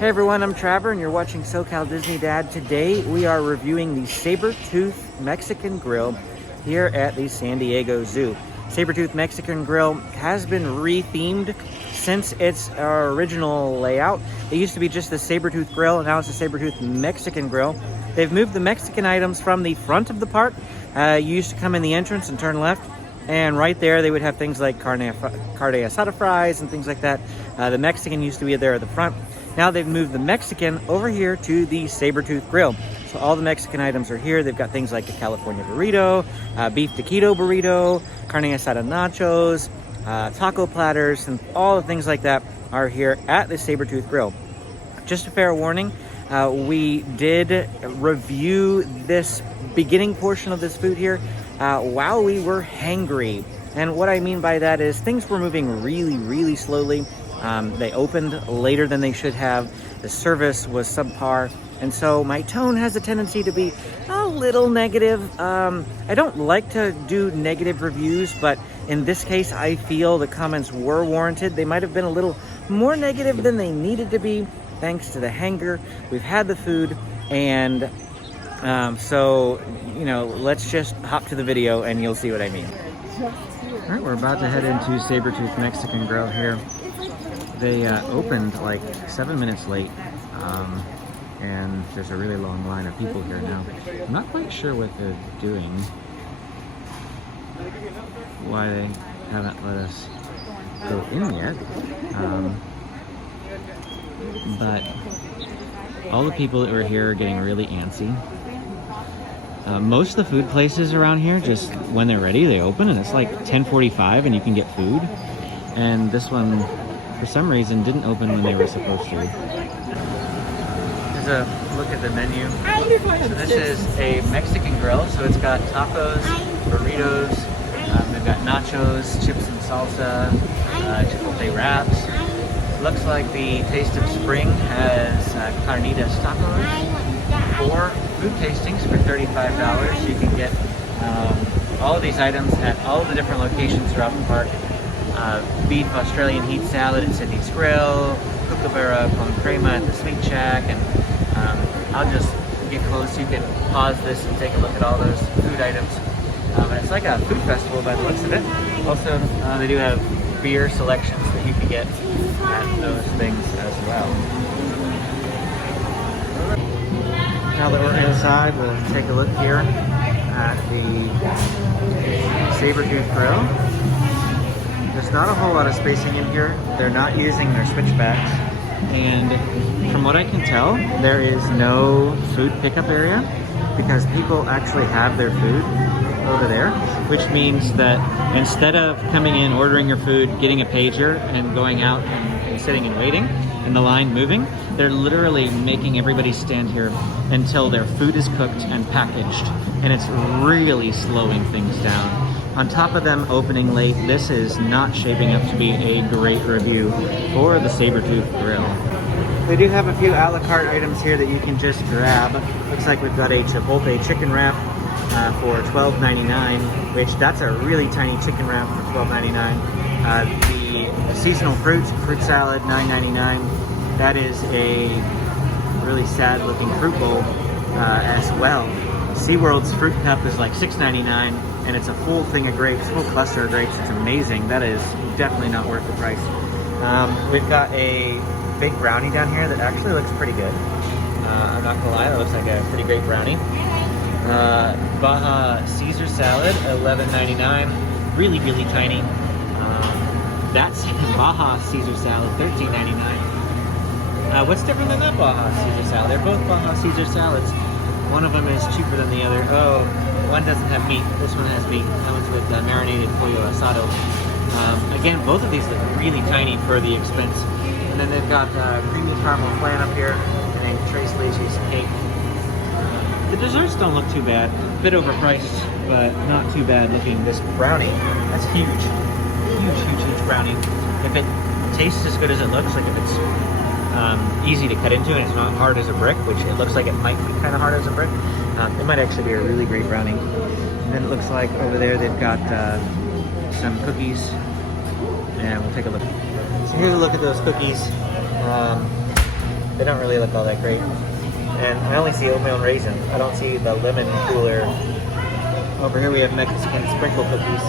Hey everyone, I'm Trevor and you're watching SoCal Disney Dad. Today we are reviewing the Sabertooth Mexican Grill here at the San Diego Zoo. Sabertooth Mexican Grill has been re-themed since its original layout. It used to be just the Sabertooth Grill, and now it's the Sabertooth Mexican Grill. They've moved the Mexican items from the front of the park. You used to come in the entrance and turn left, and right there they would have things like carne asada fries and things like that. The Mexican used to be there at the front. Now they've moved the Mexican over here to the Sabertooth Grill. So all the Mexican items are here. They've got things like a California burrito, beef taquito burrito, carne asada nachos, taco platters, and all the things like that are here at the Sabertooth Grill. Just a fair warning, we did review this beginning portion of this food here while we were hangry. And what I mean by that is things were moving really slowly. They opened later than they should have. The service was subpar. And so my tone has a tendency to be a little negative. I don't like to do negative reviews, but in this case, I feel the comments were warranted. They might have been a little more negative than they needed to be, thanks to the hanger. We've had the food, and so, you know, let's just hop to the video and you'll see what I mean. All right, we're about to head into Sabertooth Mexican Grill here. They opened like 7 minutes late, and there's a really long line of people here now. I'm not quite sure what they're doing, why they haven't let us go in yet, but all the people that were here are getting really antsy. Most of the food places around here, just when they're ready, they open, and it's like 10:45 and you can get food. And this one, for some reason, didn't open when they were supposed to. Here's a look at the menu. So this is a Mexican grill, so it's got tacos, burritos, they've got nachos, chips and salsa, chipotle wraps. Looks like the Taste of Spring has Carnitas Nachos. 4 food tastings for $35. You can get all of these items at all the different locations throughout the park. Beef Australian heat salad at Sydney's Grill, Kookaburra con crema at the Sweet Shack, and I'll just get close so you can pause this and take a look at all those food items. And it's like a food festival by the looks of it. Also, they do have beer selections that you can get at those things as well. Now that we're inside, we'll take a look here at the Sabertooth Grill. There's not a whole lot of spacing in here. They're not using their switchbacks. And from what I can tell, there is no food pickup area because people actually have their food over there, which means that instead of coming in, ordering your food, getting a pager, and going out and sitting and waiting, and the line moving, they're literally making everybody stand here until their food is cooked and packaged. And it's really slowing things down. On top of them opening late, this is not shaping up to be a great review for the Sabertooth Grill. They do have a few a la carte items here that you can just grab. Looks like we've got a chipotle chicken wrap for $12.99, which that's a really tiny chicken wrap for $12.99. The seasonal fruit salad, $9.99. That is a really sad looking fruit bowl as well. SeaWorld's fruit cup is like $6.99, and it's a full thing of grapes, full cluster of grapes. It's amazing. That is definitely not worth the price. We've got a big brownie down here that actually looks pretty good. I'm not gonna lie, that looks like a pretty great brownie. Baja Caesar salad, $11.99, really tiny. That's Baja Caesar salad, $13.99. What's different than that Baja Caesar salad? They're both Baja Caesar salads. One of them is cheaper than the other. Oh, one doesn't have meat. This one has meat. That one's with marinated pollo asado. Again, both of these look really tiny for the expense. And then they've got creamy caramel flan up here, and a Tres Leches cake. The desserts don't look too bad. A bit overpriced, but not too bad looking. This brownie, that's huge. Huge brownie. If it tastes as good as it looks, like if it's easy to cut into and it's not hard as a brick, which it looks like it might be kind of hard as a brick, it might actually be a really great brownie. And then it looks like over there they've got some cookies, and we'll take a look. So here's a look at those cookies. They don't really look all that great. And I only see oatmeal and raisin. I don't see the lemon cooler. Over here we have Mexican sprinkle cookies.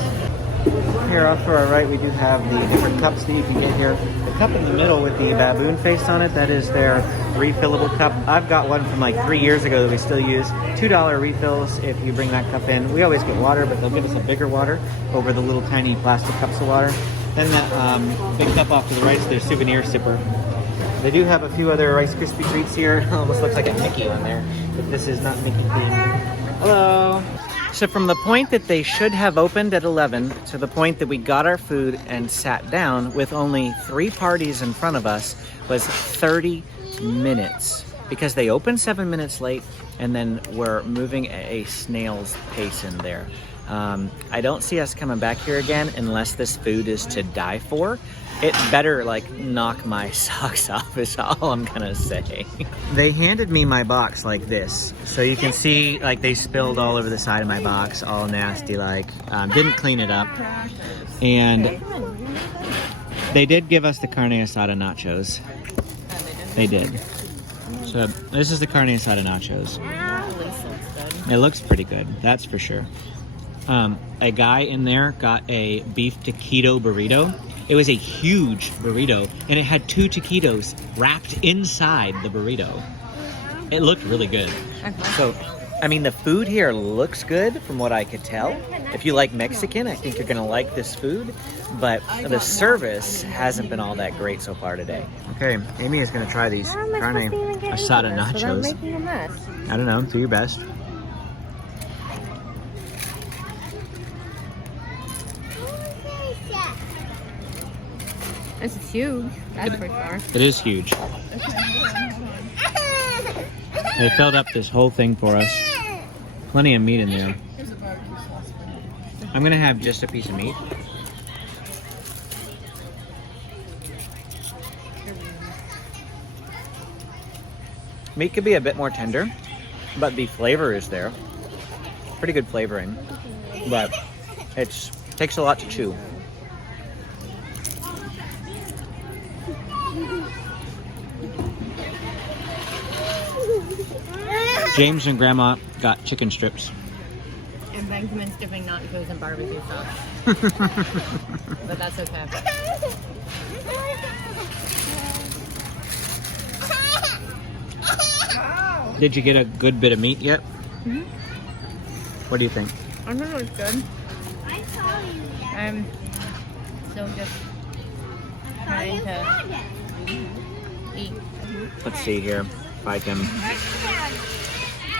Here off to our right we do have the different cups that you can get here. The cup in the middle with the baboon face on it, that is their refillable cup. I've got one from like 3 years ago that we still use. $2 refills if you bring that cup in. We always get water, but they'll give us a bigger water over the little tiny plastic cups of water. Then that big cup off to the right is their souvenir sipper. They do have a few other Rice Krispie treats here. Almost looks like a Mickey on there, but this is not Mickey themed. Hello. So from the point that they should have opened at 11 to the point that we got our food and sat down with only 3 parties in front of us was 30 minutes. Because they opened 7 minutes late and then we're moving at a snail's pace in there. I don't see us coming back here again unless this food is to die for. It better like knock my socks off is all I'm gonna say. They handed me my box like this. So you can see like they spilled all over the side of my box, all nasty like. Didn't clean it up. And they did give us the Carnitas Nachos. They did. So this is the Carnitas Nachos. It looks pretty good, that's for sure. A guy in there got a beef taquito burrito. It was a huge burrito, and it had 2 taquitos wrapped inside the burrito. It looked really good. So, I mean, the food here looks good from what I could tell. If you like Mexican, I think you're gonna like this food, but the service hasn't been all that great so far today. Okay, Amy is gonna try these carne asada nachos. I don't know, do your best. This is huge. That's for sure. It is huge. They filled up this whole thing for us. Plenty of meat in there. I'm gonna have just a piece of meat. Meat could be a bit more tender, but the flavor is there. Pretty good flavoring, but it takes a lot to chew. James and Grandma got chicken strips. And Benjamin's dipping nachos in barbecue sauce. But that's okay. Did you get a good bit of meat yet? Mm-hmm. What do you think? I think it's good. I'm still just trying to eat. Let's see here if I can.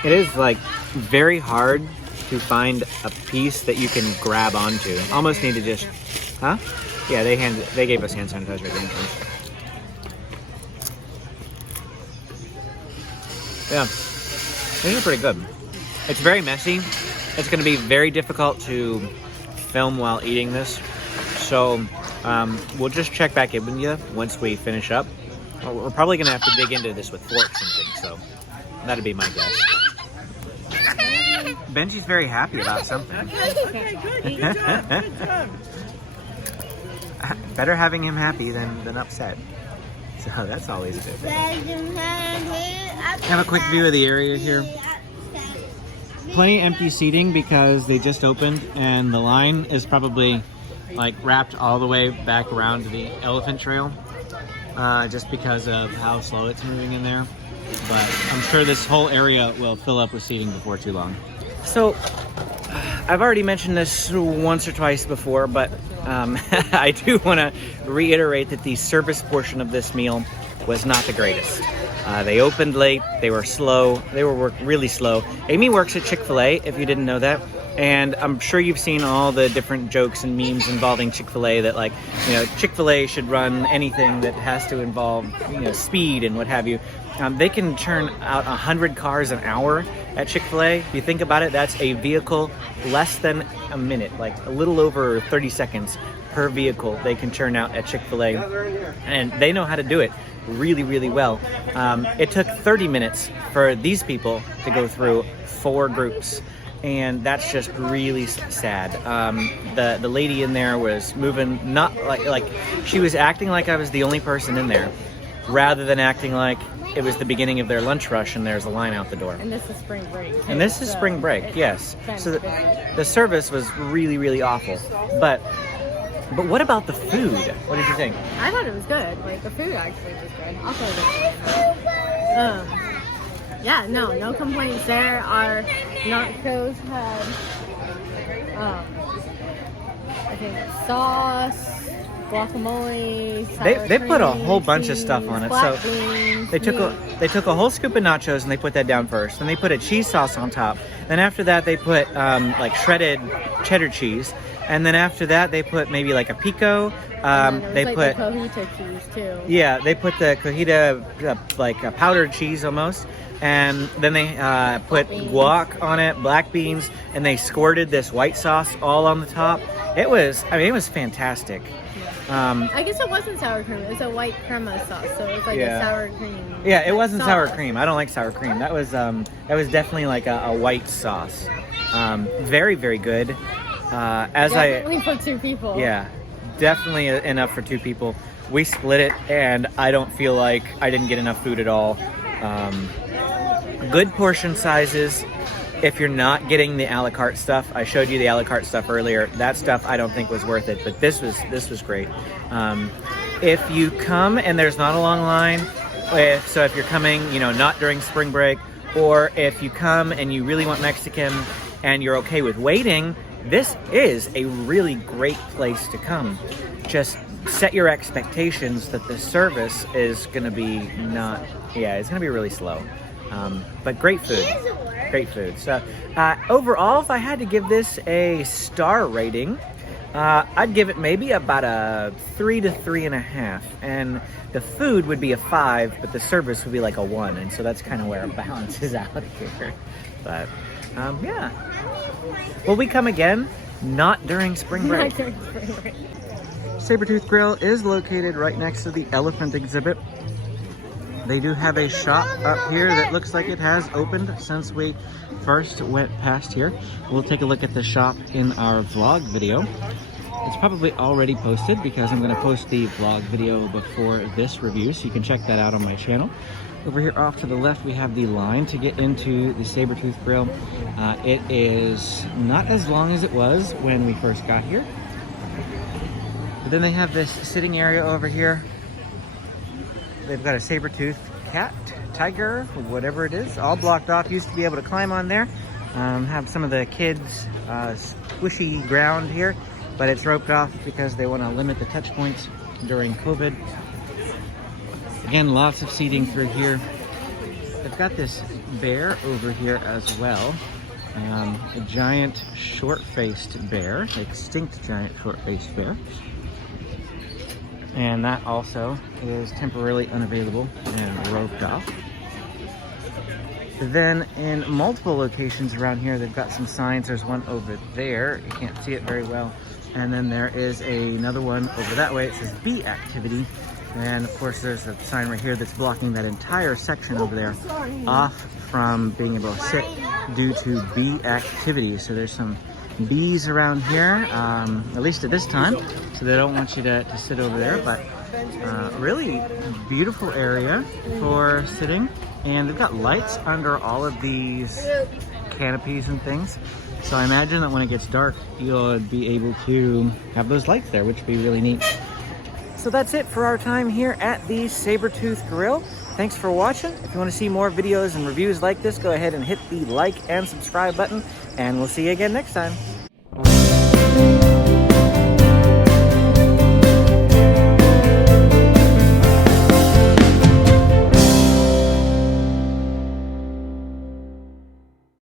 It is like very hard to find a piece that you can grab onto. Almost need to just, huh? Yeah, they gave us hand sanitizer at the entrance. Yeah, these are pretty good. It's very messy. It's going to be very difficult to film while eating this. So we'll just check back in with you once we finish up. We're probably going to have to dig into this with forks and things, so that'd be my guess. Benji's very happy about something. Okay, good. Good job. Good job. Better having him happy than upset. So that's always good. Have a quick view of the area here. Plenty empty seating because they just opened and the line is probably like wrapped all the way back around to the elephant trail. Just because of how slow it's moving in there. But I'm sure this whole area will fill up with seating before too long. So, I've already mentioned this once or twice before, but I do want to reiterate that the service portion of this meal was not the greatest. They opened late, they were slow, they were really slow. Amy works at Chick-fil-A, if you didn't know that. And I'm sure you've seen all the different jokes and memes involving Chick-fil-A that, like, you know, Chick-fil-A should run anything that has to involve, you know, speed and what have you. They can churn out 100 cars an hour at Chick-fil-A. If you think about it, that's a vehicle less than a minute, like a little over 30 seconds per vehicle they can churn out at Chick-fil-A. And they know how to do it really, really well. It took 30 minutes for these people to go through 4 groups. And that's just really sad. The lady in there was moving, not like she was acting like I was the only person in there. rather than acting like it was the beginning of their lunch rush and there's a line out the door. And this is spring break. And this is spring break, yes. So the service was really, really awful. But what about the food? What did you think? I thought it was good. Like, the food actually was good. I'll tell you that. Yeah, no complaints there. Our nachos had, I think, sauce, guacamole, sour They put a cream, whole bunch of cheese, stuff on it. black So beans, they took a whole scoop of nachos and they put that down first. Then they put a cheese sauce on top. Then after that they put like shredded cheddar cheese. And then after that they put maybe like a pico. They like put the cojita cheese too. Yeah, they put the cojita like a powdered cheese almost. And then they put guac on it, black beans, and they squirted this white sauce all on the top. It was fantastic. I guess it wasn't sour cream. It was a white crema sauce, so it was like a sour cream. Yeah, it wasn't sauce. sour cream. I don't like sour cream. That was definitely like a white sauce. Very, very good. Definitely for two people. Yeah, definitely enough for two people. We split it, and I don't feel like I didn't get enough food at all. Good portion sizes. If you're not getting the a la carte stuff, I showed you the a la carte stuff earlier. That stuff I don't think was worth it, but this was great. If you come and there's not a long line, so if you're coming, not during spring break, or if you come and you really want Mexican and you're okay with waiting, this is a really great place to come. Just set your expectations that the service is going to be it's going to be really slow. But great food. Great food. So overall, if I had to give this a star rating, I'd give it maybe about a 3 to 3.5. And the food would be a 5, but the service would be like a 1. And so that's kind of where it balances out here. But yeah. Will we come again? Not during spring break. Not during spring break. Sabertooth Grill is located right next to the elephant exhibit. They do have a shop up here that looks like it has opened since we first went past here. We'll take a look at the shop in our vlog video. It's probably already posted because I'm going to post the vlog video before this review, so you can check that out on my channel. Over here off to the left, we have the line to get into the Sabertooth Grill. It is not as long as it was when we first got here. But then they have this sitting area over here. They've got a saber-tooth cat, tiger, whatever it is, all blocked off. Used to be able to climb on there. Have some of the kids' squishy ground here, but it's roped off because they want to limit the touch points during COVID. Again, lots of seating through here. They've got this bear over here as well. A giant short-faced bear, extinct giant short-faced bear. And that also is temporarily unavailable and roped off. Then in multiple locations around here, they've got some signs. There's one over there. You can't see it very well. And then there is another one over that way. It says bee activity. And of course, there's a sign right here that's blocking that entire section over there off from being able to sit due to bee activity. So there's some bees around here, at least at this time, so they don't want you to sit over there. But really beautiful area for sitting, and they've got lights under all of these canopies and things, so I imagine that when it gets dark you'll be able to have those lights there, which would be really neat. So that's it for our time here at the Sabertooth Grill. Thanks for watching. If you want to see more videos and reviews like this, go ahead and hit the like and subscribe button, and we'll see you again next time.